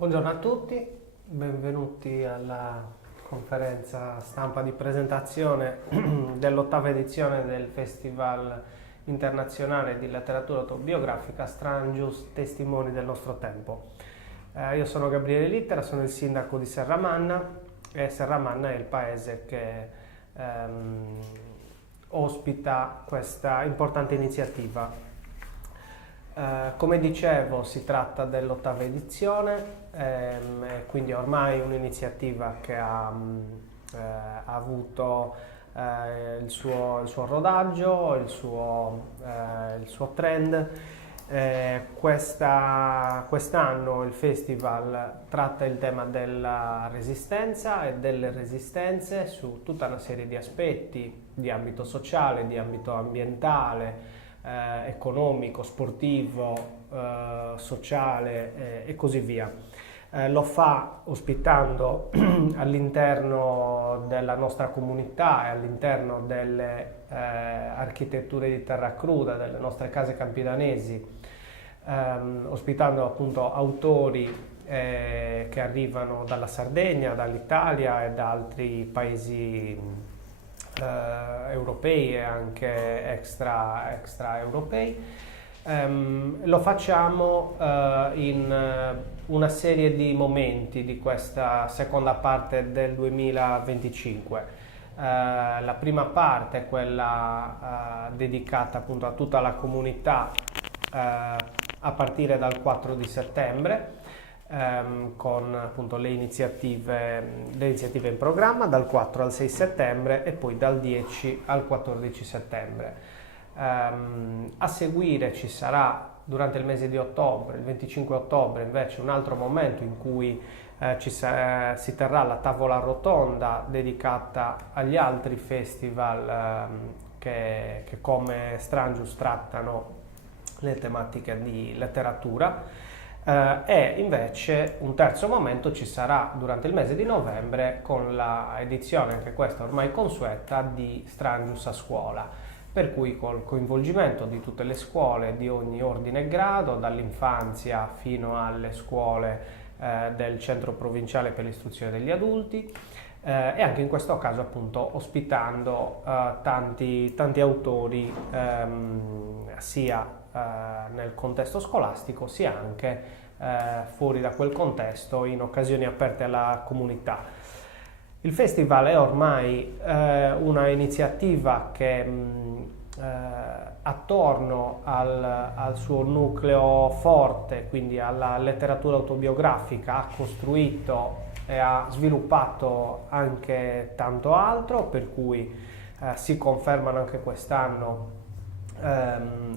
Buongiorno a tutti, benvenuti alla conferenza stampa di presentazione dell'ottava edizione del Festival internazionale di letteratura autobiografica Strangius, testimoni del nostro tempo. Io sono Gabriele Littera, sono il sindaco di Serramanna e Serramanna è il paese che ospita questa importante iniziativa. Come dicevo, si tratta dell'ottava edizione, quindi ormai un'iniziativa che ha avuto il suo rodaggio, il suo trend. Quest'anno il festival tratta il tema della resistenza e delle resistenze su tutta una serie di aspetti di ambito sociale, di ambito ambientale, economico, sportivo, sociale e così via. Lo fa ospitando all'interno della nostra comunità e all'interno delle architetture di terra cruda, delle nostre case campidanesi, ospitando appunto autori che arrivano dalla Sardegna, dall'Italia e da altri paesi europei e anche extraeuropei. Lo facciamo in una serie di momenti di questa seconda parte del 2025. La prima parte è quella dedicata appunto a tutta la comunità a partire dal 4 di settembre. Con appunto le iniziative in programma dal 4 al 6 settembre e poi dal 10 al 14 settembre. A seguire ci sarà durante il mese di ottobre, il 25 ottobre invece, un altro momento in cui si terrà la tavola rotonda dedicata agli altri festival che come Strangius trattano le tematiche di letteratura. E invece un terzo momento ci sarà durante il mese di novembre con la edizione, anche questa ormai consueta, di Strangius a scuola, per cui col coinvolgimento di tutte le scuole di ogni ordine e grado, dall'infanzia fino alle scuole del centro provinciale per l'istruzione degli adulti, e anche in questo caso appunto ospitando tanti autori sia nel contesto scolastico sia anche fuori da quel contesto in occasioni aperte alla comunità. Il festival è ormai una iniziativa che attorno al suo nucleo forte, quindi alla letteratura autobiografica, ha costruito e ha sviluppato anche tanto altro, per cui si confermano anche quest'anno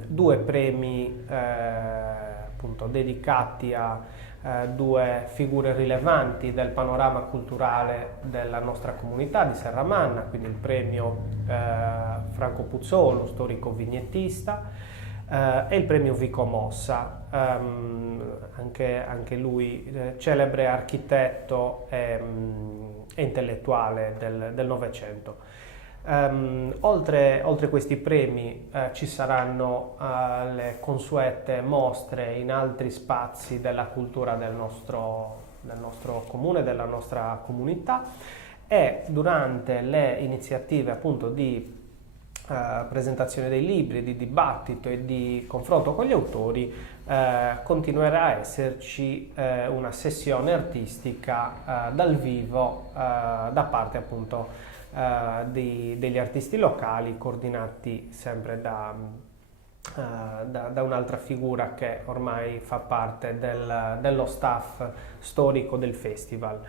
due premi appunto dedicati a due figure rilevanti del panorama culturale della nostra comunità di Serramanna, quindi il premio Franco Puzzolo, storico vignettista, e il premio Vico Mossa, anche lui celebre architetto e intellettuale del Novecento. Oltre questi premi ci saranno le consuete mostre in altri spazi della cultura del nostro comune, della nostra comunità, e durante le iniziative appunto di presentazione dei libri, di dibattito e di confronto con gli autori continuerà a esserci una sessione artistica dal vivo da parte appunto degli artisti locali, coordinati sempre da un'altra figura che ormai fa parte dello staff storico del festival.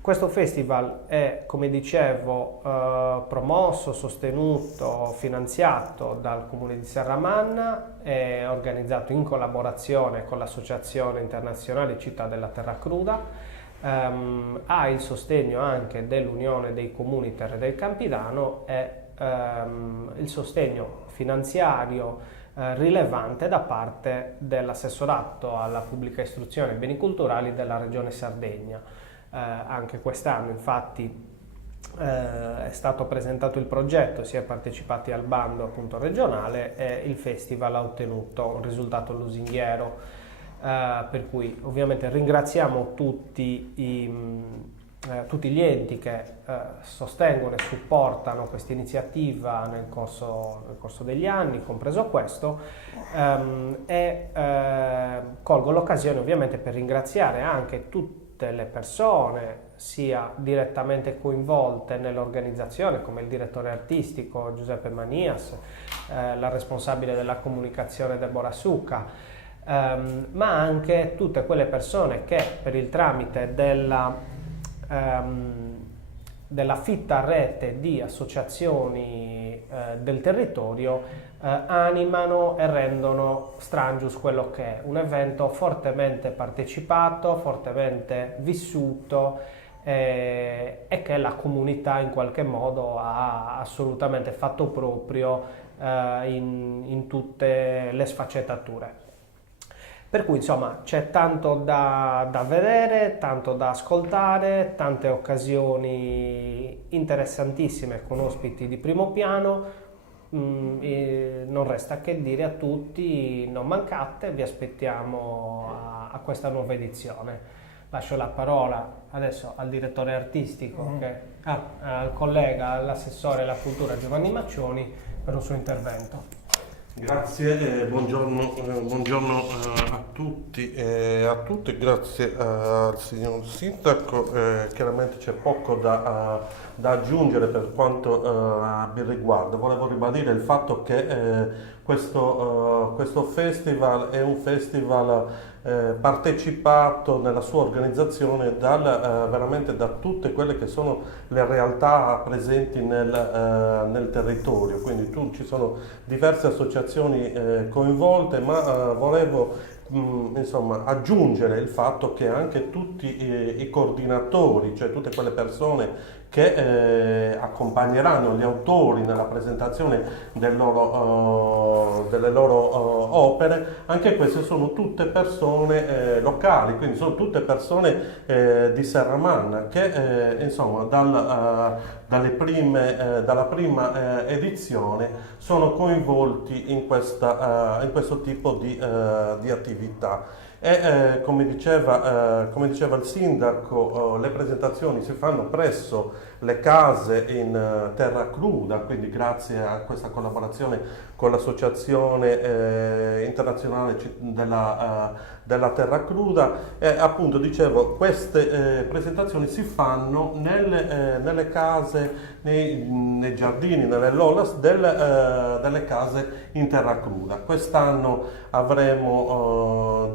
Questo festival è, come dicevo, promosso, sostenuto, finanziato dal Comune di Serramanna, è organizzato in collaborazione con l'Associazione Internazionale Città della Terra Cruda. Ha il sostegno anche dell'Unione dei Comuni Terre del Campidano e il sostegno finanziario rilevante da parte dell'assessorato alla pubblica istruzione e beni culturali della Regione Sardegna. Anche quest'anno infatti è stato presentato il progetto, si è partecipati al bando appunto regionale e il festival ha ottenuto un risultato lusinghiero. per cui ovviamente ringraziamo tutti gli enti che sostengono e supportano questa iniziativa nel corso degli anni, compreso questo, colgo l'occasione ovviamente per ringraziare anche tutte le persone sia direttamente coinvolte nell'organizzazione, come il direttore artistico Giuseppe Manias, la responsabile della comunicazione Deborah Succa, ma anche tutte quelle persone che per il tramite della fitta rete di associazioni del territorio animano e rendono Strangius quello che è, un evento fortemente partecipato, fortemente vissuto e che la comunità in qualche modo ha assolutamente fatto proprio in tutte le sfaccettature. Per cui insomma c'è tanto da vedere, tanto da ascoltare, tante occasioni interessantissime con ospiti di primo piano. Non resta che dire a tutti: non mancate, vi aspettiamo a questa nuova edizione. Lascio la parola adesso al direttore artistico, al collega, all'assessore alla cultura Giovanni Maccioni per un suo intervento. Grazie, buongiorno a tutti e a tutte, grazie al signor Sindaco. Chiaramente c'è poco da aggiungere per quanto mi riguarda. Volevo ribadire il fatto che questo festival è un festival partecipato nella sua organizzazione veramente da tutte quelle che sono le realtà presenti nel territorio, quindi ci sono diverse associazioni coinvolte, ma volevo insomma aggiungere il fatto che anche tutti i coordinatori, cioè tutte quelle persone che accompagneranno gli autori nella presentazione delle loro opere, anche queste sono tutte persone locali, quindi sono tutte persone di Serramanna che insomma dalla prima edizione sono coinvolti in questo tipo di attività. E come diceva il sindaco, le presentazioni si fanno presso le case in terra cruda, quindi grazie a questa collaborazione con l'associazione internazionale della terra cruda. E appunto dicevo, queste presentazioni si fanno nelle case, nei giardini, nelle lolas delle case in terra cruda. Quest'anno avremo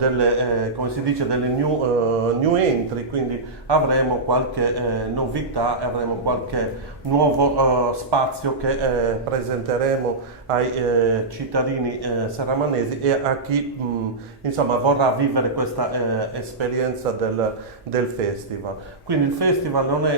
come si dice, delle new entry, quindi avremo qualche novità e avremo qualche nuovo spazio che presenteremo ai cittadini serramanesi e a chi insomma vorrà vivere questa esperienza del festival. Quindi il festival non è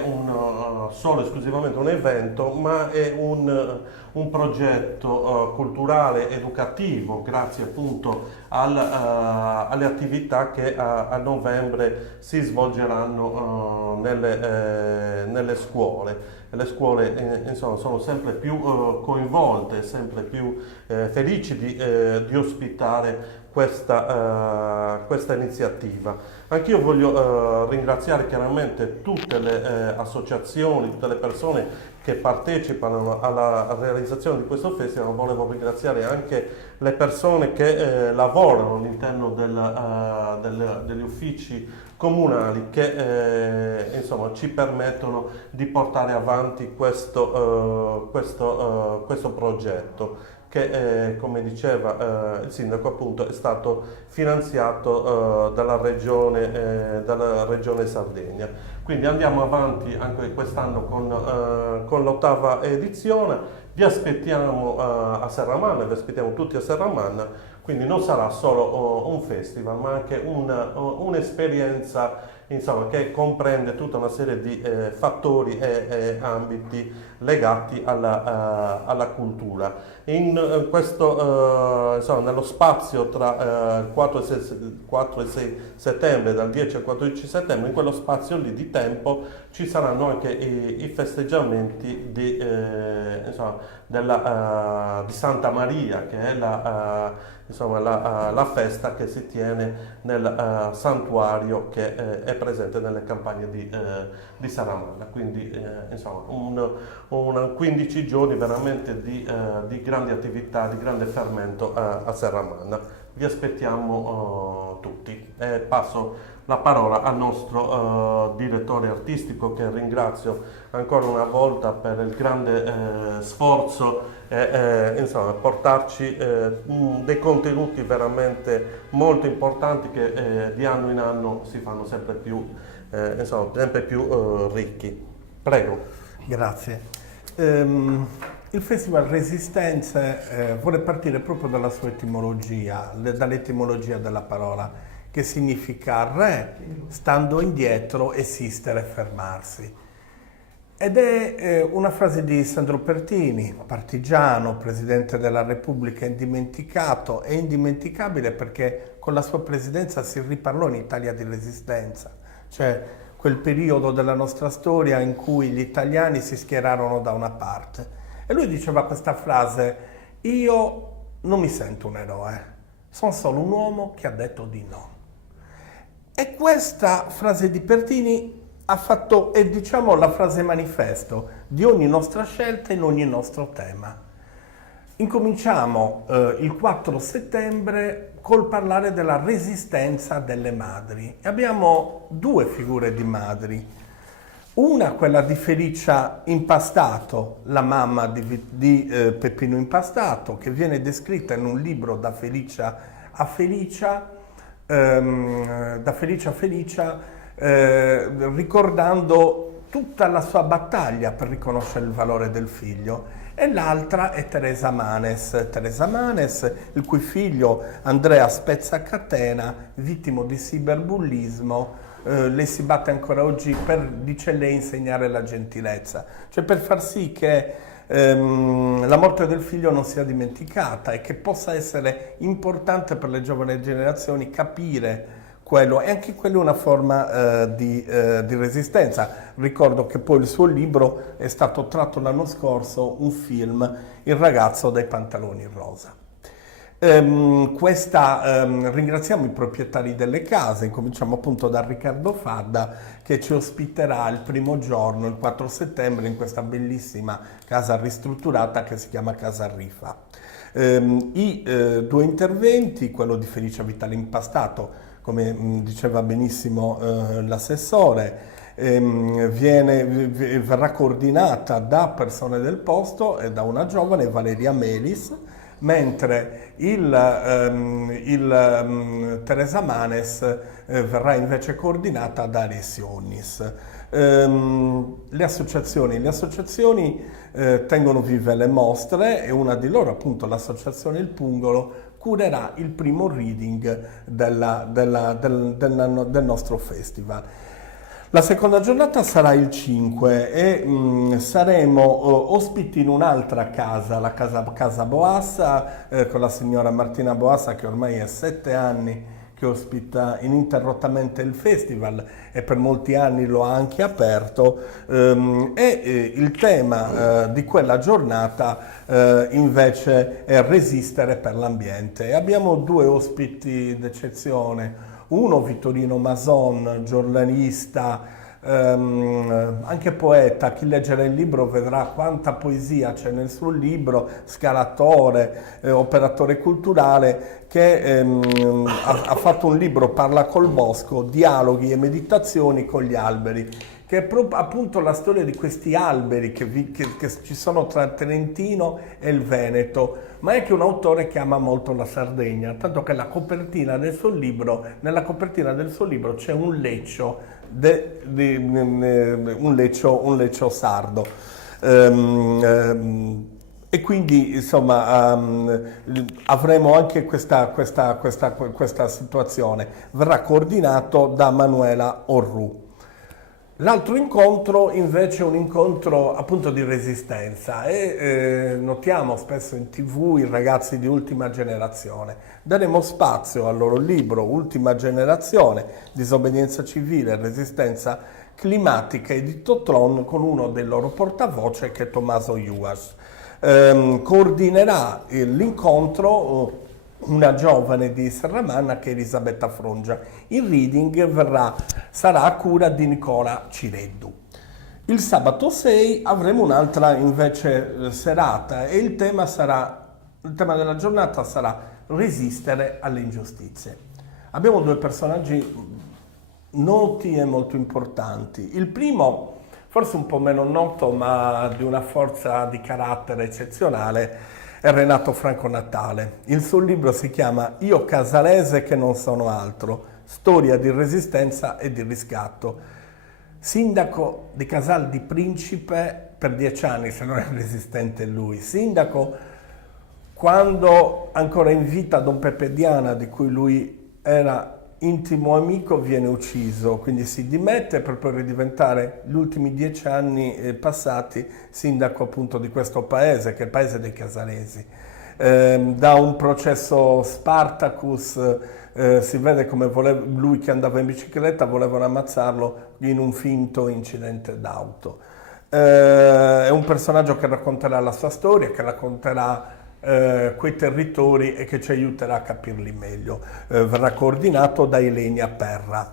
solo esclusivamente un evento, ma è un progetto culturale educativo, grazie appunto alle attività che a novembre si svolgeranno nelle scuole. Le scuole insomma sono sempre più coinvolte, sempre più felici di ospitare questa iniziativa. Anch'io voglio ringraziare chiaramente tutte le associazioni, tutte le persone che partecipano alla realizzazione di questo festival. Volevo ringraziare anche le persone che lavorano all'interno degli uffici comunali che insomma ci permettono di portare avanti questo progetto che come diceva il sindaco appunto è stato finanziato dalla regione Sardegna. Quindi andiamo avanti anche quest'anno con l'8ª edizione. Vi aspettiamo a Serramanna, vi aspettiamo tutti a Serramanna, quindi non sarà solo un festival ma anche un'esperienza insomma, che comprende tutta una serie di fattori e ambiti legati alla cultura. In questo, insomma, nello spazio tra il 4 e 6 settembre, dal 10 al 14 settembre, in quello spazio lì di tempo ci saranno anche i festeggiamenti di Santa Maria, che è la festa che si tiene nel santuario che è presente nelle campagne di Serramanna. Quindi insomma, 15 giorni veramente di grandi attività, di grande fermento a Serramanna. Vi aspettiamo tutti. Passo la parola al nostro direttore artistico, che ringrazio ancora una volta per il grande sforzo insomma, portarci dei contenuti veramente molto importanti che di anno in anno si fanno sempre più ricchi. Prego. Grazie. Il Festival Resistenze vuole partire proprio dalla sua etimologia, dall'etimologia della parola, che significa re, stando indietro, esistere, fermarsi. Ed è una frase di Sandro Pertini, partigiano, presidente della Repubblica, indimenticato e indimenticabile perché con la sua presidenza si riparlò in Italia di resistenza, cioè quel periodo della nostra storia in cui gli italiani si schierarono da una parte. E lui diceva questa frase: io non mi sento un eroe, sono solo un uomo che ha detto di no. E questa frase di Pertini è diciamo la frase manifesto di ogni nostra scelta in ogni nostro tema. Incominciamo il 4 settembre col parlare della resistenza delle madri. E abbiamo due figure di madri. Una, quella di Felicia Impastato, la mamma di Peppino Impastato, che viene descritta in un libro da Felicia a Felicia, ricordando tutta la sua battaglia per riconoscere il valore del figlio. E l'altra è Teresa Manes, il cui figlio Andrea Spezzacatena, vittimo di cyberbullismo, lei si batte ancora oggi per, dice lei, insegnare la gentilezza, cioè per far sì che la morte del figlio non sia dimenticata e che possa essere importante per le giovani generazioni capire quello, e anche quello è una forma di resistenza. Ricordo che poi il suo libro è stato tratto l'anno scorso, un film, Il ragazzo dai pantaloni rosa. Ringraziamo i proprietari delle case, incominciamo appunto da Riccardo Fadda, che ci ospiterà il primo giorno, il 4 settembre, in questa bellissima casa ristrutturata che si chiama Casa Rifa. I due interventi, quello di Felicia Vitale Impastato, come diceva benissimo l'assessore, verrà coordinata da persone del posto e da una giovane, Valeria Melis, mentre Teresa Manes verrà invece coordinata da Alessio Onnis. Le associazioni tengono vive le mostre e una di loro, appunto l'associazione Il Pungolo, curerà il primo reading del nostro festival. La seconda giornata sarà il 5 e saremo ospiti in un'altra casa, la casa Boassa, con la signora Martina Boassa, che ormai è 7 anni che ospita ininterrottamente il festival e per molti anni lo ha anche aperto, e il tema di quella giornata invece è resistere per l'ambiente. E abbiamo due ospiti d'eccezione. Uno, Vittorino Mason, giornalista, anche poeta. Chi leggerà il libro vedrà quanta poesia c'è nel suo libro, scalatore, operatore culturale, che ha fatto un libro, Parla col bosco, dialoghi e meditazioni con gli alberi, che è proprio appunto la storia di questi alberi che ci sono tra il Trentino e il Veneto, ma è anche un autore che ama molto la Sardegna, tanto che nella copertina del suo libro c'è un leccio, un leccio sardo. E quindi insomma avremo anche questa situazione. Verrà coordinato da Manuela Orru. L'altro incontro invece è un incontro appunto di resistenza e notiamo spesso in TV i ragazzi di Ultima Generazione. Daremo spazio al loro libro Ultima Generazione, disobbedienza civile e resistenza climatica, edito Tron, con uno dei loro portavoce che è Tommaso Iuas. Coordinerà l'incontro una giovane di Serramanna che è Elisabetta Frongia. Il reading sarà a cura di Nicola Cireddu. Il sabato 6 avremo un'altra invece serata e il tema della giornata sarà resistere alle ingiustizie. Abbiamo due personaggi noti e molto importanti. Il primo, forse un po' meno noto, ma di una forza di carattere eccezionale, è Renato Franco Natale. Il suo libro si chiama Io casalese che non sono altro, storia di resistenza e di riscatto. Sindaco di Casal di Principe per 10 anni, se non è resistente lui. Sindaco quando ancora in vita Don Peppe Diana, di cui lui era intimo amico, viene ucciso, quindi si dimette per poi ridiventare gli ultimi 10 anni passati sindaco appunto di questo paese, che è il paese dei casalesi. Da un processo Spartacus si vede come lui che andava in bicicletta volevano ammazzarlo in un finto incidente d'auto. È un personaggio che racconterà la sua storia, che racconterà quei territori e che ci aiuterà a capirli meglio. Verrà coordinato da Ilenia Perra.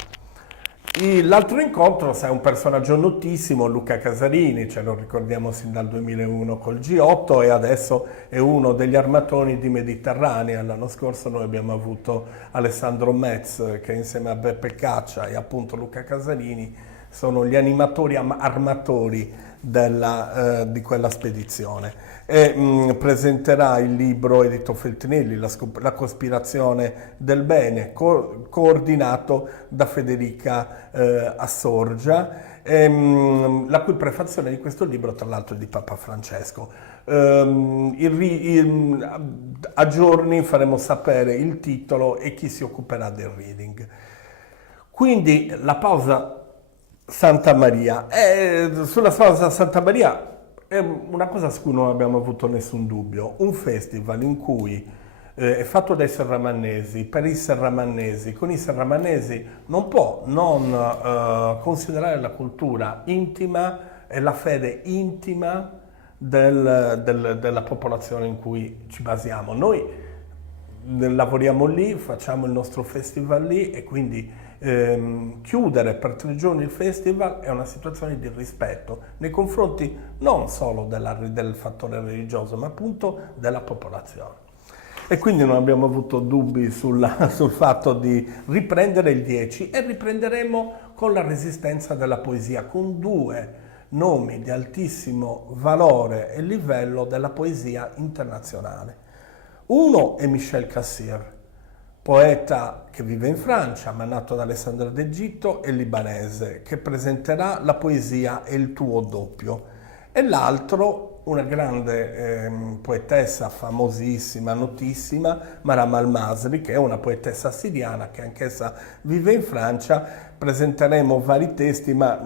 L'altro incontro è un personaggio notissimo, Luca Casarini, ce lo ricordiamo sin dal 2001 col G8 e adesso è uno degli armatori di Mediterranea. L'anno scorso noi abbiamo avuto Alessandro Metz che insieme a Beppe Caccia e appunto Luca Casarini sono gli animatori armatori di quella spedizione. E presenterà il libro Edito Feltrinelli, La cospirazione del bene, coordinato da Federica Assorgia, la cui prefazione di questo libro tra l'altro è di Papa Francesco. A giorni faremo sapere il titolo e chi si occuperà del reading. Quindi la pausa Santa Maria. Sulla pausa Santa Maria è una cosa su cui non abbiamo avuto nessun dubbio, un festival in cui è fatto dai serramannesi, per i serramannesi, con i serramannesi non può non considerare la cultura intima e la fede intima della popolazione in cui ci basiamo. Noi lavoriamo lì, facciamo il nostro festival lì e quindi chiudere per 3 giorni il festival è una situazione di rispetto nei confronti non solo del fattore religioso ma appunto della popolazione. E quindi non abbiamo avuto dubbi sul fatto di riprendere il 10 e riprenderemo con la resistenza della poesia, con 2 nomi di altissimo valore e livello della poesia internazionale. Uno è Michel Cassir, poeta che vive in Francia, ma nato ad Alessandria d'Egitto e libanese, che presenterà la poesia E il tuo doppio. E l'altro, una grande poetessa famosissima, notissima, Maram al-Masri, che è una poetessa siriana che anch'essa vive in Francia. Presenteremo vari testi, ma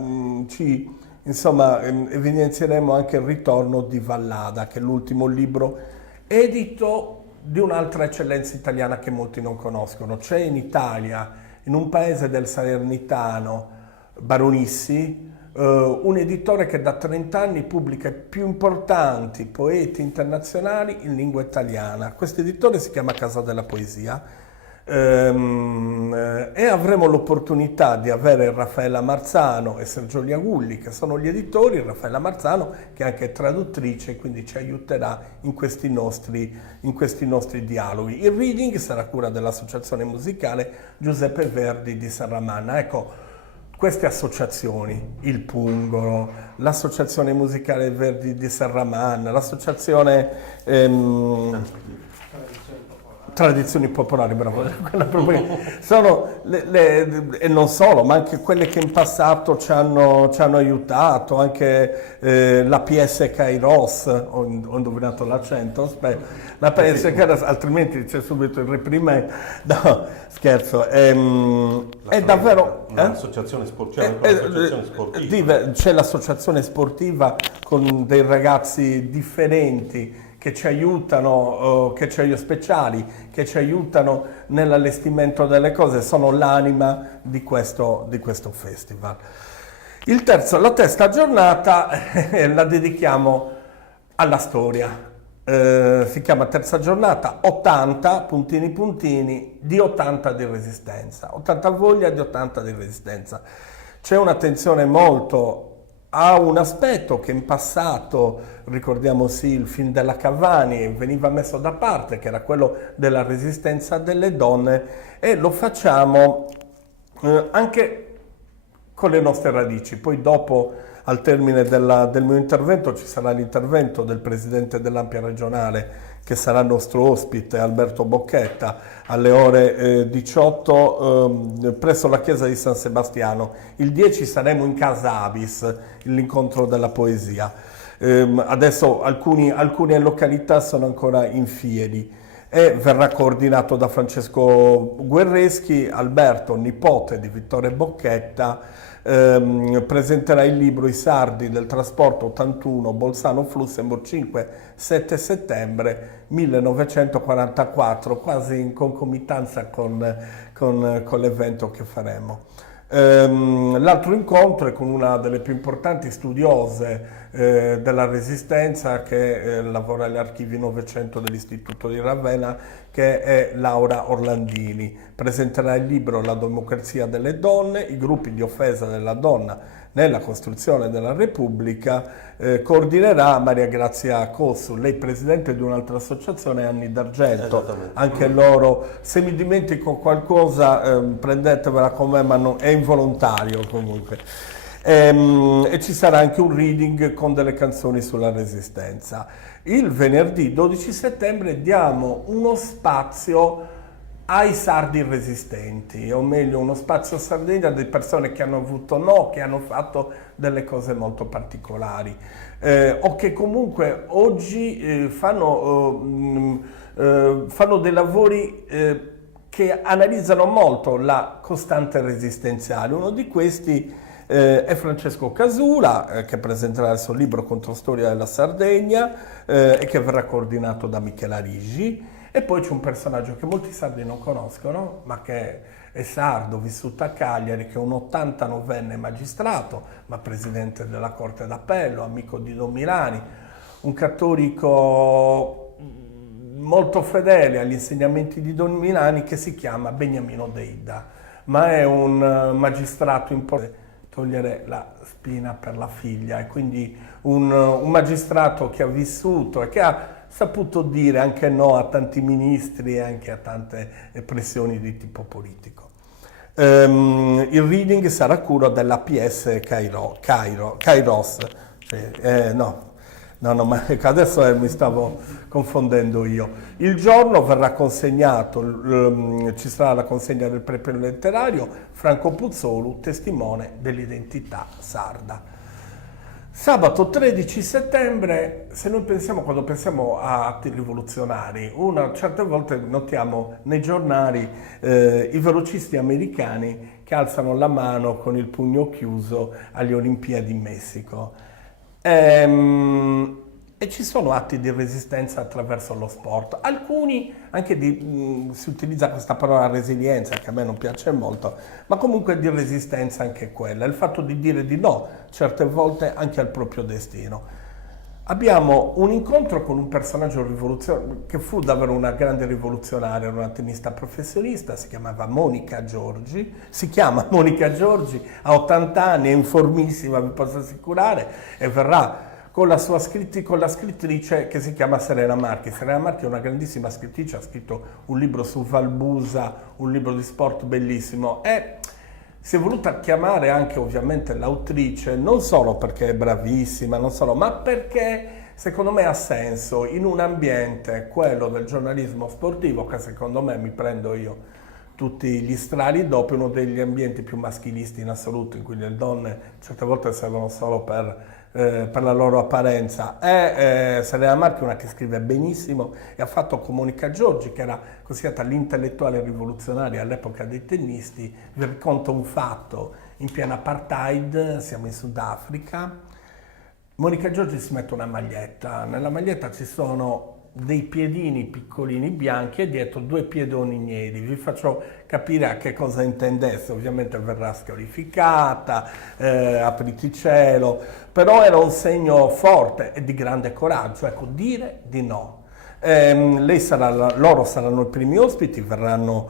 evidenzieremo anche il ritorno di Vallada, che è l'ultimo libro edito di un'altra eccellenza italiana che molti non conoscono. C'è in Italia, in un paese del Salernitano, Baronissi, un editore che da 30 anni pubblica i più importanti poeti internazionali in lingua italiana. Questo editore si chiama Casa della Poesia e avremo l'opportunità di avere Raffaella Marzano e Sergio Liagulli che sono gli editori. Raffaella Marzano che è anche traduttrice, quindi ci aiuterà in questi nostri dialoghi. Il reading sarà a cura dell'associazione musicale Giuseppe Verdi di Serramanna. Ecco, queste associazioni, il Pungolo, l'associazione musicale Verdi di Serramanna, l'associazione Tradizioni Popolari, bravo, sono e non solo, ma anche quelle che in passato ci hanno aiutato, anche la PS Kairos, ho indovinato l'accento, aspetta, la PS Kairos, altrimenti c'è subito il reprimendo, no, scherzo, è davvero... L'associazione sportiva, c'è l'associazione sportiva con dei ragazzi differenti, che ci aiutano, speciali, che ci aiutano nell'allestimento delle cose, sono l'anima di questo festival. La terza giornata la dedichiamo alla storia, si chiama Terza giornata, 80 puntini puntini di 80 di resistenza, 80 voglia di 80 di resistenza. C'è un'attenzione molto a un aspetto che in passato, ricordiamoci il film della Cavani, veniva messo da parte, che era quello della resistenza delle donne, e lo facciamo anche con le nostre radici. Poi dopo, al termine del mio intervento, ci sarà l'intervento del presidente dell'Ampia regionale, che sarà nostro ospite, Alberto Bocchetta, alle ore 18 presso la chiesa di San Sebastiano. Il 10 saremo in Casa Avis, l'incontro della poesia. Adesso alcune località sono ancora in fieri e verrà coordinato da Francesco Guerreschi. Alberto, nipote di Vittore Bocchetta, presenterà il libro I sardi del trasporto 81 Bolzano-Flussenburg 5-7 settembre 1944, quasi in concomitanza con l'evento che faremo. L'altro incontro è con una delle più importanti studiose della Resistenza, che lavora agli archivi Novecento dell'Istituto di Ravenna, che è Laura Orlandini. Presenterà il libro La democrazia delle donne, i gruppi di offesa della donna nella costruzione della Repubblica. Coordinerà Maria Grazia Cossu, lei presidente di un'altra associazione, Anni d'Argento. Anche loro, se mi dimentico qualcosa prendetevela con me, ma è involontario comunque. E ci sarà anche un reading con delle canzoni sulla Resistenza. Il venerdì 12 settembre diamo uno spazio ai sardi resistenti, o meglio uno spazio a Sardegna di persone che hanno avuto che hanno fatto delle cose molto particolari, o che comunque oggi fanno dei lavori che analizzano molto la costante resistenziale. Uno di questi è Francesco Casula, che presenterà il suo libro Controstoria della Sardegna e che verrà coordinato da Michela Rigi. E poi c'è un personaggio che molti sardi non conoscono, ma che è sardo, vissuto a Cagliari, che è un 89enne magistrato, ma presidente della Corte d'Appello, amico di Don Milani, un cattolico molto fedele agli insegnamenti di Don Milani, che si chiama Beniamino Deida, ma è un magistrato importante, togliere la spina per la figlia, e quindi un magistrato che ha vissuto e che ha saputo dire anche no a tanti ministri e anche a tante pressioni di tipo politico. Il reading sarà a cura della PS Kairos. Ma adesso mi stavo confondendo io. Il giorno verrà consegnato, ci sarà la consegna del premio letterario Franco Puzzolu, testimone dell'identità sarda. Sabato 13 settembre, se noi quando pensiamo a atti rivoluzionari, certe volte notiamo nei giornali i velocisti americani che alzano la mano con il pugno chiuso alle Olimpiadi in Messico. E ci sono atti di resistenza attraverso lo sport. Alcuni anche si utilizza questa parola resilienza, che a me non piace molto, ma comunque di resistenza anche quella, il fatto di dire di no certe volte anche al proprio destino. Abbiamo un incontro con un personaggio rivoluzionario che fu davvero una grande rivoluzionaria, una tennista professionista, si chiama Monica Giorgi, ha 80 anni, è informissima, vi posso assicurare, e verrà con la scrittrice che si chiama Serena Marchi. Serena Marchi è una grandissima scrittrice, ha scritto un libro su Valbusa, un libro di sport bellissimo, e si è voluta chiamare anche ovviamente l'autrice, non solo perché è bravissima, ma perché secondo me ha senso in un ambiente, quello del giornalismo sportivo, che secondo me, mi prendo io tutti gli strali dopo, uno degli ambienti più maschilisti in assoluto, in cui le donne certe volte servono solo per la loro apparenza. Serena Marchi è una che scrive benissimo e ha fatto con Monica Giorgi, che era considerata l'intellettuale rivoluzionaria all'epoca dei tennisti. Vi racconto un fatto: in piena apartheid, siamo in Sudafrica, Monica Giorgi si mette una maglietta, nella maglietta ci sono dei piedini piccolini bianchi e dietro 2 piedoni neri. Vi faccio capire a che cosa intendesse. Ovviamente verrà scarificata, apriti cielo, però era un segno forte e di grande coraggio, ecco, dire di no. Loro saranno i primi ospiti, verranno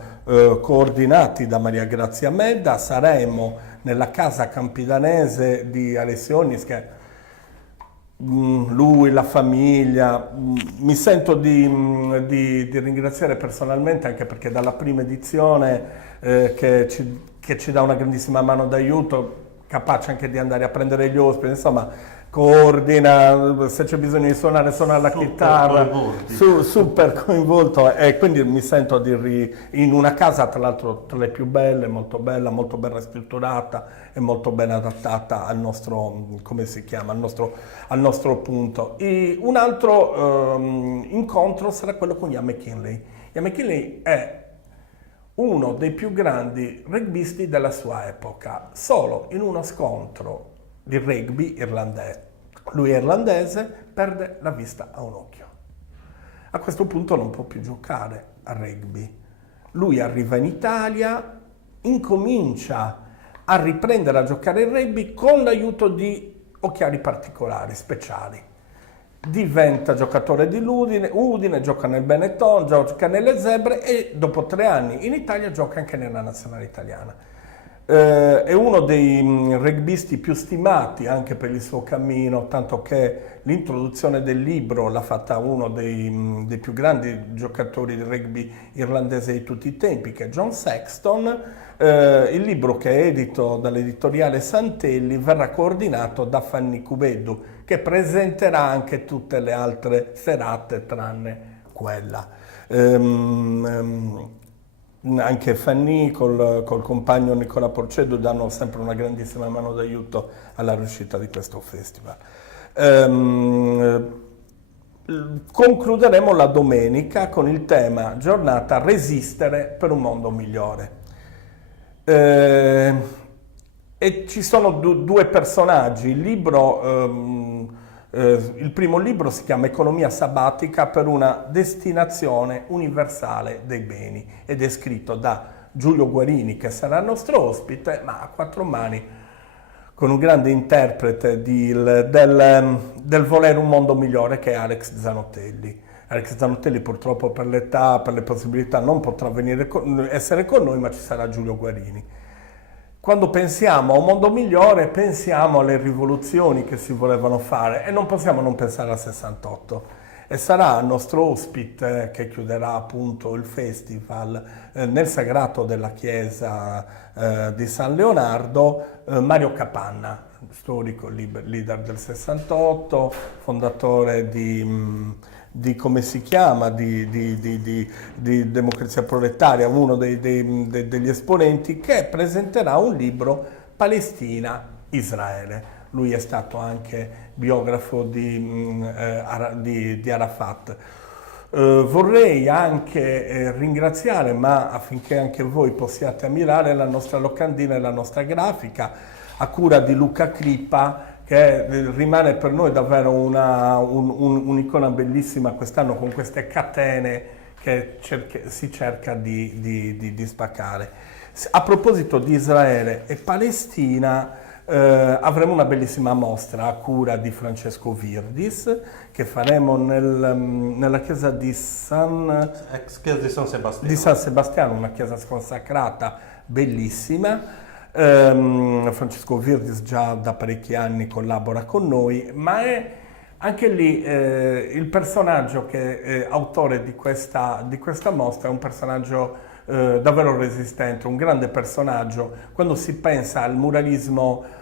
coordinati da Maria Grazia Medda. Saremo nella casa campidanese di Alessionis, che lui, la famiglia, mi sento di ringraziare personalmente, anche perché dalla prima edizione che ci dà una grandissima mano d'aiuto, capace anche di andare a prendere gli ospiti, insomma coordina, se c'è bisogno di suona la chitarra, super coinvolto, e quindi mi sento in una casa tra l'altro tra le più belle, molto ben ristrutturata e molto ben adattata al nostro, come si chiama, al nostro punto. E un altro incontro sarà quello con Ian McKinley. Ian McKinley è uno dei più grandi rugbisti della sua epoca, solo in uno scontro di rugby irlandese. Lui è irlandese, perde la vista a un occhio. A questo punto non può più giocare a rugby. Lui arriva in Italia, incomincia a riprendere a giocare in rugby con l'aiuto di occhiali particolari, speciali. Diventa giocatore di Udine, gioca nel Benetton, gioca nelle Zebre e dopo 3 anni in Italia gioca anche nella nazionale italiana. È uno dei rugbisti più stimati anche per il suo cammino, tanto che l'introduzione del libro l'ha fatta uno dei più grandi giocatori di rugby irlandese di tutti i tempi, che è John Sexton. Il libro, che è edito dall'editoriale Santelli, verrà coordinato da Fanny Cubeddu, che presenterà anche tutte le altre serate tranne quella. Anche Fanny col compagno Nicola Porcedo danno sempre una grandissima mano d'aiuto alla riuscita di questo festival. Concluderemo la domenica con il tema giornata Resistere per un mondo migliore. E ci sono 2 personaggi. Il primo libro si chiama Economia sabbatica per una destinazione universale dei beni ed è scritto da Giulio Guarini, che sarà il nostro ospite, ma a 4 mani, con un grande interprete del volere un mondo migliore, che è Alex Zanotelli. Alex Zanotelli purtroppo per l'età, per le possibilità, non potrà essere con noi, ma ci sarà Giulio Guarini. Quando pensiamo a un mondo migliore, pensiamo alle rivoluzioni che si volevano fare e non possiamo non pensare al 68. E sarà il nostro ospite, che chiuderà appunto il festival nel sagrato della chiesa di San Leonardo, Mario Capanna, storico leader del 68, fondatore di come si chiama, di Democrazia Proletaria, uno degli esponenti, che presenterà un libro, Palestina-Israele. Lui è stato anche biografo di Arafat. Vorrei anche ringraziare, ma affinché anche voi possiate ammirare, la nostra locandina e la nostra grafica, a cura di Luca Crippa, che rimane per noi davvero un'icona bellissima quest'anno, con queste catene che si cerca di spaccare. A proposito di Israele e Palestina, avremo una bellissima mostra a cura di Francesco Virdis, che faremo nella chiesa di San Sebastiano, una chiesa sconsacrata bellissima. Francesco Virdis già da parecchi anni collabora con noi, ma è anche lì il personaggio che è autore di questa mostra, è un personaggio davvero resistente, un grande personaggio. Quando si pensa al muralismo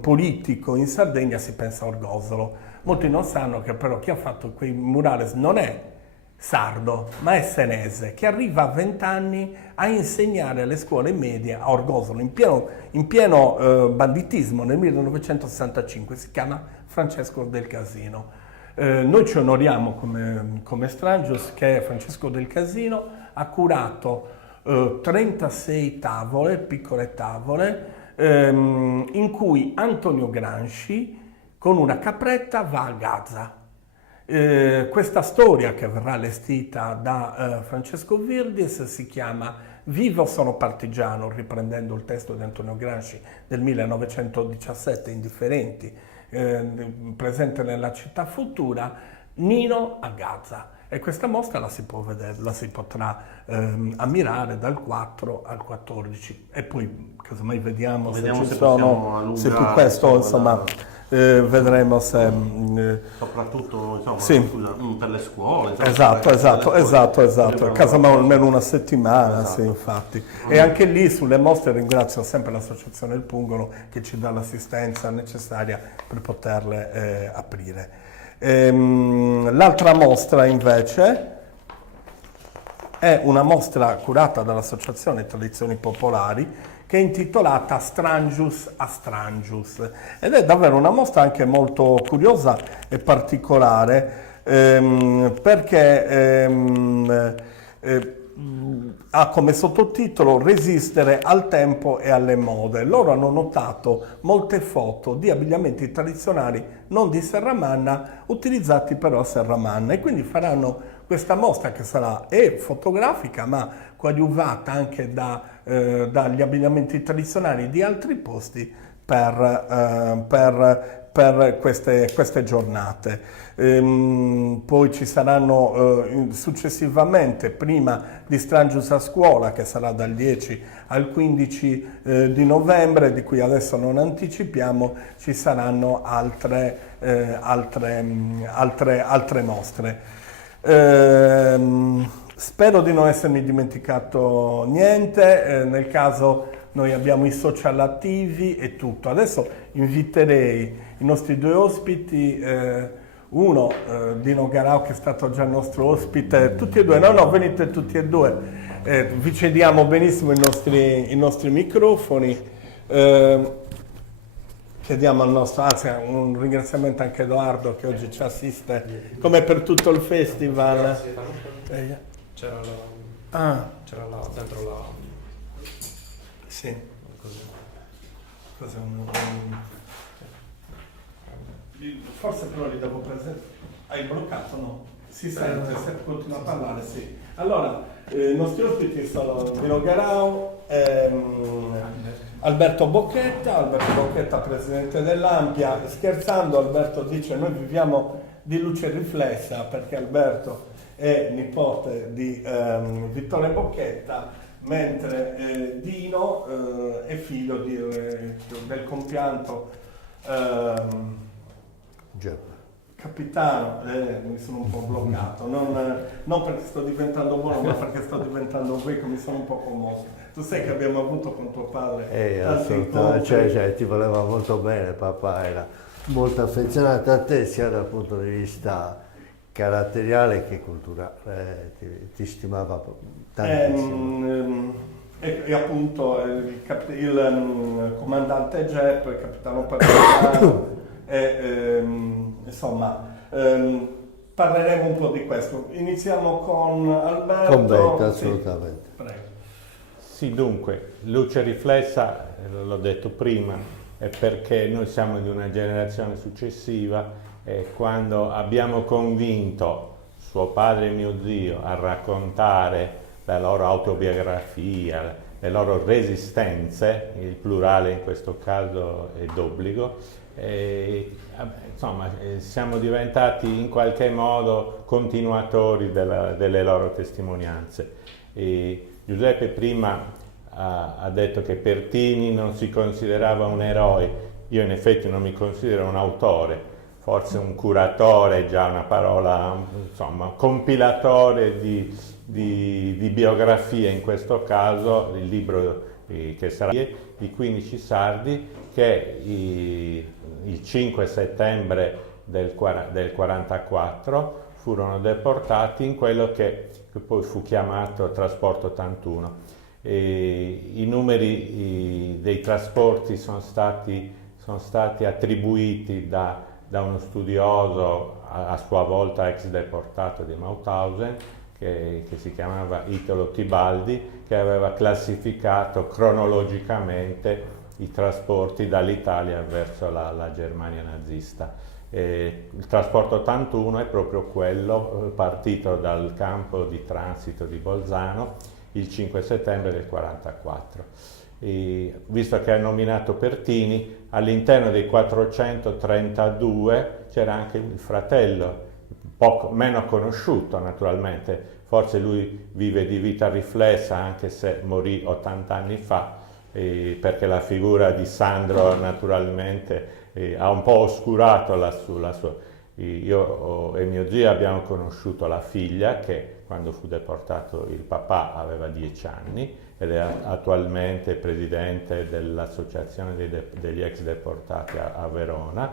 politico in Sardegna si pensa a Orgosolo. Molti non sanno che però chi ha fatto quei murales non è sardo, ma è senese, che arriva a 20 anni a insegnare alle scuole medie a Orgosolo, in pieno banditismo, nel 1965. Si chiama Francesco Del Casino. Noi ci onoriamo come Strangios che Francesco Del Casino ha curato 36 tavole, piccole tavole, in cui Antonio Gramsci con una capretta va a Gaza. Questa storia che verrà allestita da Francesco Virdis si chiama Vivo sono partigiano, riprendendo il testo di Antonio Gramsci del 1917, Indifferenti, presente nella città futura, Nino a Gaza. E questa mostra la si può vedere, la si potrà ammirare dal 4 al 14 e poi casomai vediamo se ci sono, se più questo insomma vedremo se soprattutto insomma, sì. Per le scuole insomma, esatto. Casomai almeno una settimana, sì, infatti. E anche lì sulle mostre ringrazio sempre l'associazione Il Pungolo che ci dà l'assistenza necessaria per poterle aprire. L'altra mostra invece è una mostra curata dall'Associazione Tradizioni Popolari che è intitolata Strangius a Strangius ed è davvero una mostra anche molto curiosa e particolare perché ha come sottotitolo Resistere al tempo e alle mode. Loro hanno notato molte foto di abbigliamenti tradizionali non di Serramanna utilizzati però a Serramanna e quindi faranno questa mostra che sarà fotografica ma coadiuvata anche dagli abbigliamenti tradizionali di altri posti per queste giornate. Poi ci saranno successivamente, prima di Strangius a scuola, che sarà dal 10 al 15 di novembre, di cui adesso non anticipiamo, ci saranno altre mostre. Spero di non essermi dimenticato niente, nel caso noi abbiamo i social attivi e tutto. Adesso inviterei i nostri due ospiti, uno Dino Garau che è stato già il nostro ospite, tutti e due, no venite tutti e due, vi cediamo benissimo i nostri microfoni, chiediamo al nostro, anzi un ringraziamento anche a Edoardo che oggi ci assiste come per tutto il festival. C'era dentro la... Sì. Cos'è forse però li devo presentare. Hai bloccato, no? Si sente, se continua a parlare, sì. Allora, i nostri ospiti sono Dino Garau, Alberto Bocchetta, presidente dell'Ampia. Scherzando, Alberto dice noi viviamo di luce riflessa perché Alberto è nipote di Vittore Bocchetta, mentre Dino è figlio del compianto capitano, mi sono un po' bloccato, non perché sto diventando buono, ma perché sto diventando greco, mi sono un po' commosso. Tu sai che abbiamo avuto con tuo padre tanti incontri. Cioè, ti voleva molto bene, papà era molto affezionato a te sia dal punto di vista caratteriale che culturale, ti stimava tantissimo. E appunto il comandante Jepp, il capitano partigiano, insomma, parleremo un po' di questo. Iniziamo con Alberto. Con Beto, assolutamente. Sì, prego. Sì, dunque, luce riflessa, l'ho detto prima, è perché noi siamo di una generazione successiva e quando abbiamo convinto suo padre e mio zio a raccontare la loro autobiografia, le loro resistenze, il plurale in questo caso è d'obbligo, insomma siamo diventati in qualche modo continuatori delle loro testimonianze. Giuseppe prima ha detto che Pertini non si considerava un eroe, io in effetti non mi considero un autore, forse un curatore, già una parola, insomma, compilatore di biografie, in questo caso il libro che sarà i 15 sardi, che il 5 settembre del 44 furono deportati in quello che poi fu chiamato Trasporto 81. I numeri dei trasporti sono stati attribuiti da uno studioso a sua volta ex deportato di Mauthausen che si chiamava Italo Tibaldi, che aveva classificato cronologicamente i trasporti dall'Italia verso la Germania nazista. Il trasporto 81 è proprio quello partito dal campo di transito di Bolzano il 5 settembre del 1944. Visto che ha nominato Pertini, all'interno dei 432 c'era anche il fratello, poco meno conosciuto naturalmente, forse lui vive di vita riflessa anche se morì 80 anni fa, perché la figura di Sandro naturalmente ha un po' oscurato la sua. Io e mio zio abbiamo conosciuto la figlia che quando fu deportato il papà aveva 10 anni ed è attualmente presidente dell'associazione degli ex deportati a Verona.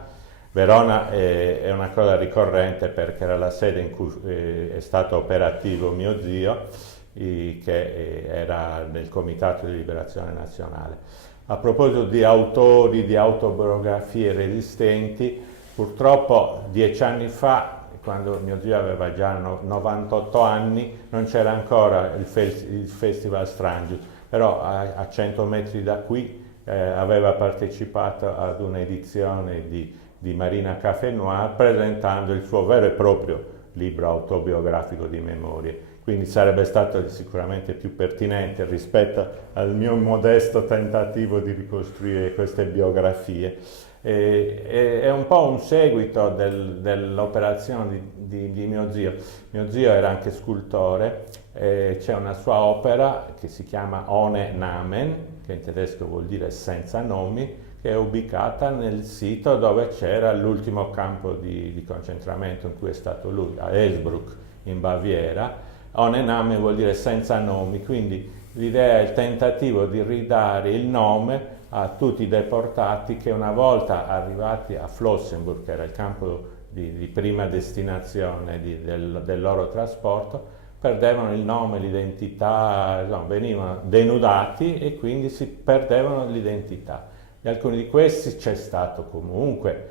Verona è una cosa ricorrente perché era la sede in cui è stato operativo mio zio, che era del Comitato di Liberazione Nazionale. A proposito di autori, di autobiografie resistenti, purtroppo 10 anni fa, quando mio zio aveva già 98 anni, non c'era ancora il Festival Strangius, però a 100 metri da qui aveva partecipato ad un'edizione di Marina Café Noir presentando il suo vero e proprio libro autobiografico di memorie. Quindi sarebbe stato sicuramente più pertinente rispetto al mio modesto tentativo di ricostruire queste biografie. È un po' un seguito dell'operazione di mio zio. Mio zio era anche scultore, c'è una sua opera che si chiama Ohne Namen, che in tedesco vuol dire senza nomi, che è ubicata nel sito dove c'era l'ultimo campo di concentramento in cui è stato lui, a Hersbruck in Baviera. Ohne Namen vuol dire senza nomi, quindi l'idea è il tentativo di ridare il nome a tutti i deportati che una volta arrivati a Flossenburg, che era il campo di prima destinazione del loro trasporto, perdevano il nome, l'identità, insomma, venivano denudati e quindi si perdevano l'identità. Di alcuni di questi c'è stato comunque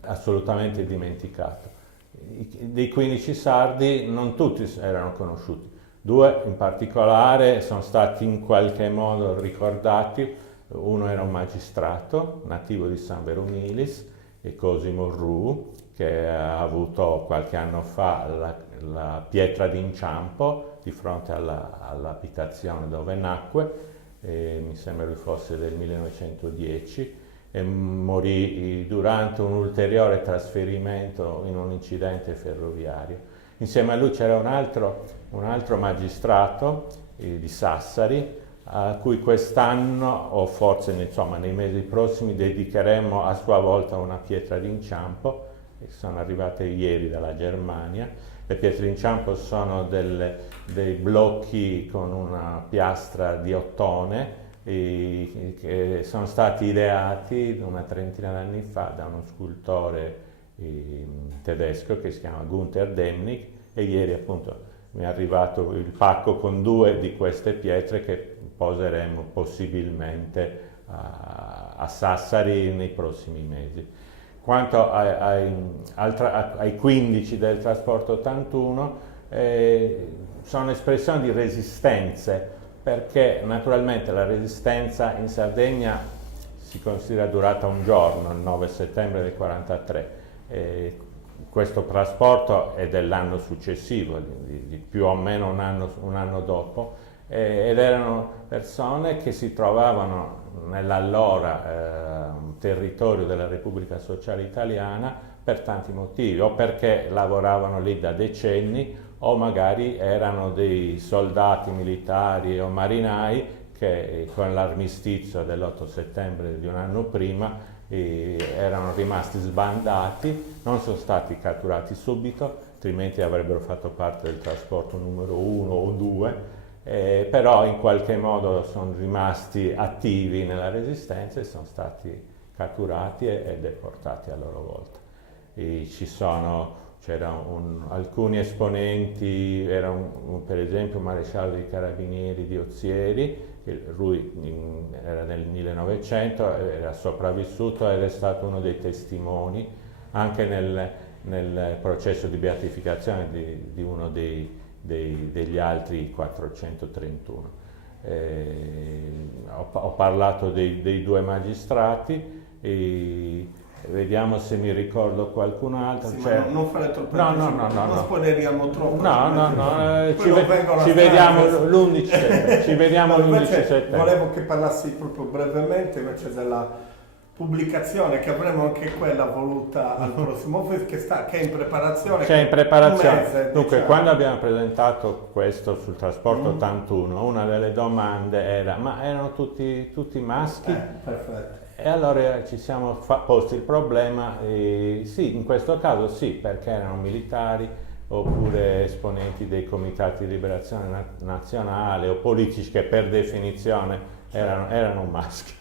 assolutamente dimenticato. Dei 15 sardi non tutti erano conosciuti, 2 in particolare sono stati in qualche modo ricordati. Uno era un magistrato nativo di San Veromilis, e Cosimo Ru, che ha avuto qualche anno fa la pietra d'inciampo di fronte all'abitazione dove nacque, mi sembra che fosse del 1910, e morì durante un ulteriore trasferimento in un incidente ferroviario. Insieme a lui c'era un altro magistrato di Sassari, a cui quest'anno, o forse insomma nei mesi prossimi, dedicheremo a sua volta una pietra d'inciampo, che sono arrivate ieri dalla Germania. Le pietre d'inciampo sono dei blocchi con una piastra di ottone che sono stati ideati una trentina d'anni fa da uno scultore tedesco che si chiama Gunther Demnig, e ieri appunto mi è arrivato il pacco con 2 di queste pietre che poseremo possibilmente a Sassari nei prossimi mesi. Quanto ai 15 del trasporto 81, sono espressioni di resistenze, perché naturalmente la resistenza in Sardegna si considera durata un giorno, il 9 settembre del 1943. Questo trasporto è dell'anno successivo, di più o meno un anno dopo, ed erano persone che si trovavano nell'allora territorio della Repubblica Sociale Italiana per tanti motivi, o perché lavoravano lì da decenni, o magari erano dei soldati militari o marinai che con l'armistizio dell'8 settembre di un anno prima erano rimasti sbandati, non sono stati catturati subito, altrimenti avrebbero fatto parte del trasporto numero 1 o 2, però in qualche modo sono rimasti attivi nella resistenza e sono stati catturati e deportati a loro volta. C'erano alcuni esponenti, era per esempio un maresciallo dei carabinieri di Ozieri, che lui era nel 1900, era sopravvissuto ed è stato uno dei testimoni anche nel processo di beatificazione di uno degli altri 431. Ho parlato dei 2 magistrati, vediamo se mi ricordo qualcun altro. Sì, C'è- ma non fare troppo No, non spoileriamo troppo. ci Poi vengono a vediamo strada. l'11 settembre. Ci vediamo No, l'11 invece settembre. volevo che parlassi proprio brevemente invece della pubblicazione, che avremo anche quella voluta al prossimo festival, che è in preparazione. C'è in preparazione. Un mese, Dunque, diciamo. quando abbiamo presentato questo sul trasporto 81, una delle domande era: ma erano tutti maschi? Perfetto. E allora ci siamo posti il problema, sì, in questo caso sì, perché erano militari oppure esponenti dei comitati di liberazione nazionale o politici che per definizione erano maschi.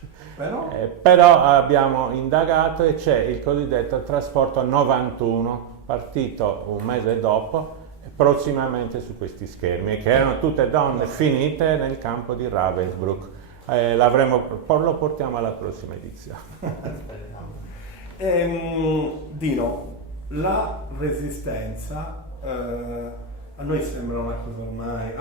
Però abbiamo indagato e c'è il cosiddetto trasporto 91, partito un mese dopo, prossimamente su questi schermi, che erano tutte donne finite nel campo di Ravensbrück. Lo portiamo alla prossima edizione. Dino, la resistenza a noi sembra una cosa ormai,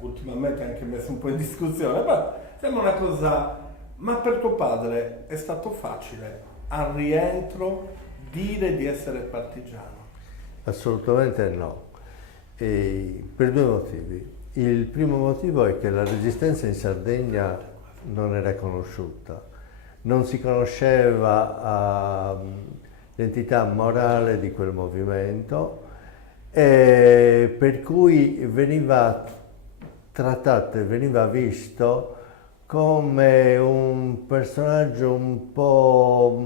ultimamente anche messa un po' in discussione, ma sembra una cosa. Ma per tuo padre è stato facile al rientro dire di essere partigiano? Assolutamente no, e per due motivi. Il primo motivo è che la resistenza in Sardegna non era conosciuta, non si conosceva l'entità morale di quel movimento, e per cui veniva trattato e veniva visto come un personaggio un po'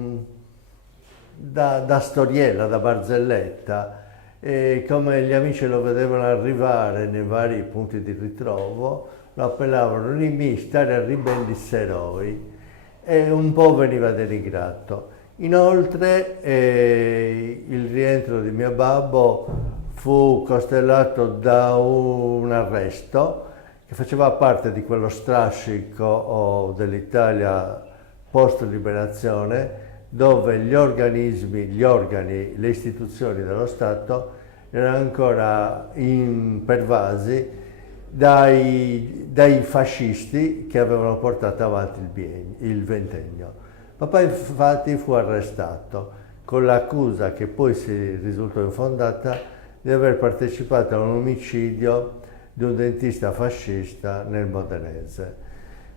da storiella, da barzelletta, e come gli amici lo vedevano arrivare nei vari punti di ritrovo, lo appellavano stare ribellis eroi, e un po' veniva denigrato. Inoltre il rientro di mio babbo fu costellato da un arresto che faceva parte di quello strascico dell'Italia post-liberazione, dove gli organi, le istituzioni dello Stato erano ancora pervasi dai fascisti che avevano portato avanti il ventennio. Papà infatti fu arrestato con l'accusa, che poi si risultò infondata, di aver partecipato a un omicidio di un dentista fascista nel Modenese.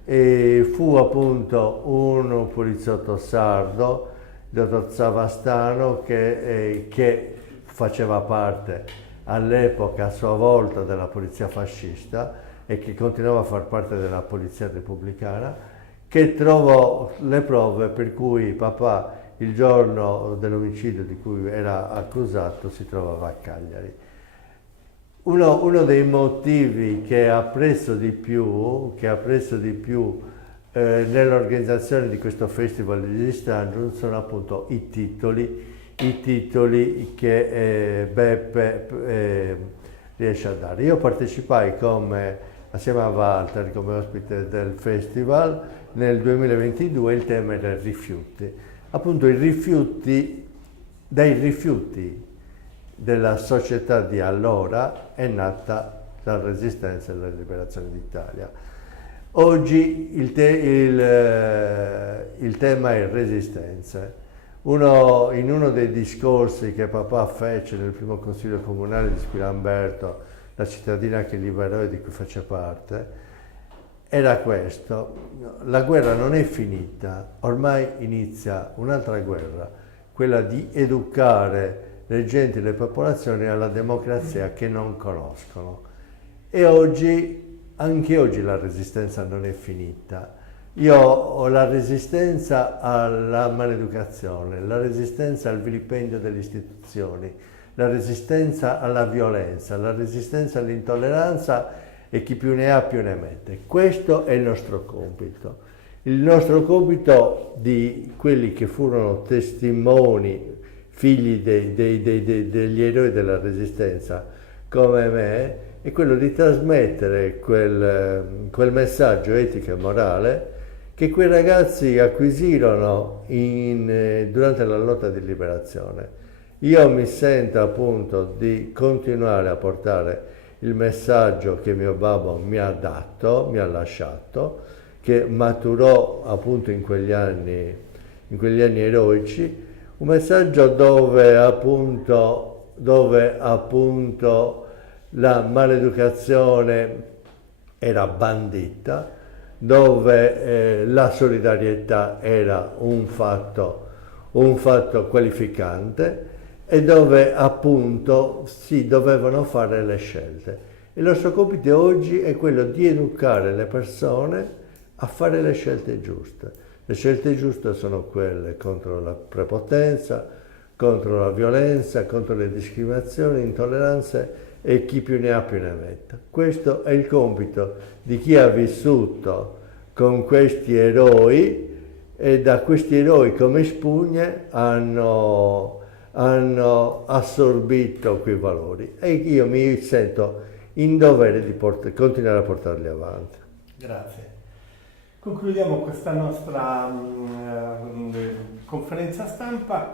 E fu appunto un poliziotto sardo, il dottor Savastano, che faceva parte all'epoca a sua volta della polizia fascista e che continuava a far parte della polizia repubblicana, che trovò le prove per cui papà, il giorno dell'omicidio di cui era accusato, si trovava a Cagliari. Uno dei motivi che ha preso di più nell'organizzazione di questo festival di Registangelo sono appunto i titoli che Beppe riesce a dare. Io partecipai assieme a Walter come ospite del festival nel 2022, il tema era rifiuti. Appunto dai rifiuti della società di allora è nata la Resistenza e la Liberazione d'Italia. Oggi il tema è resistenze. In uno dei discorsi che papà fece nel primo consiglio comunale di Spilamberto, la cittadina che liberò e di cui face parte, era questo: la guerra non è finita, ormai inizia un'altra guerra, quella di educare le genti e le popolazioni alla democrazia che non conoscono. E anche oggi la resistenza non è finita. Io ho la resistenza alla maleducazione, la resistenza al vilipendio delle istituzioni, la resistenza alla violenza, la resistenza all'intolleranza, e chi più ne ha più ne mette. Questo è il nostro compito. Il nostro compito di quelli che furono testimoni, figli degli eroi della Resistenza, come me, è quello di trasmettere quel messaggio etico e morale che quei ragazzi acquisirono durante la lotta di liberazione. Io mi sento appunto di continuare a portare il messaggio che mio babbo mi ha lasciato, che maturò appunto in quegli anni eroici, Un messaggio dove appunto la maleducazione era bandita, dove la solidarietà era un fatto qualificante e dove appunto si dovevano fare le scelte. Il nostro compito oggi è quello di educare le persone a fare le scelte giuste. Le scelte giuste sono quelle contro la prepotenza, contro la violenza, contro le discriminazioni, intolleranze e chi più ne ha più ne metta. Questo è il compito di chi ha vissuto con questi eroi e da questi eroi come spugne hanno assorbito quei valori e io mi sento in dovere di continuare a portarli avanti. Grazie. Concludiamo questa nostra conferenza stampa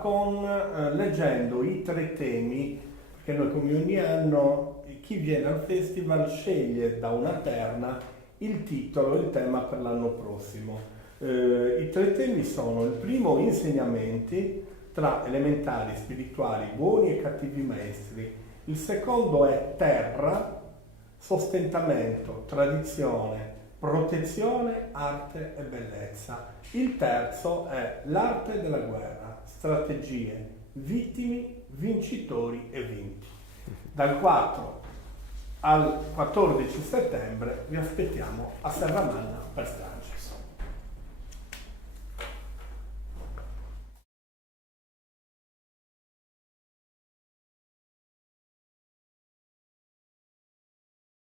leggendo i 3 temi, perché noi come ogni anno chi viene al festival sceglie da una terna il titolo e il tema per l'anno prossimo. I 3 temi sono: il primo, insegnamenti tra elementari, spirituali, buoni e cattivi maestri; il secondo è terra, sostentamento, tradizione, protezione, arte e bellezza; il terzo è l'arte della guerra, strategie, vittimi, vincitori e vinti. Dal 4 al 14 settembre vi aspettiamo a Serramanna per Stanges.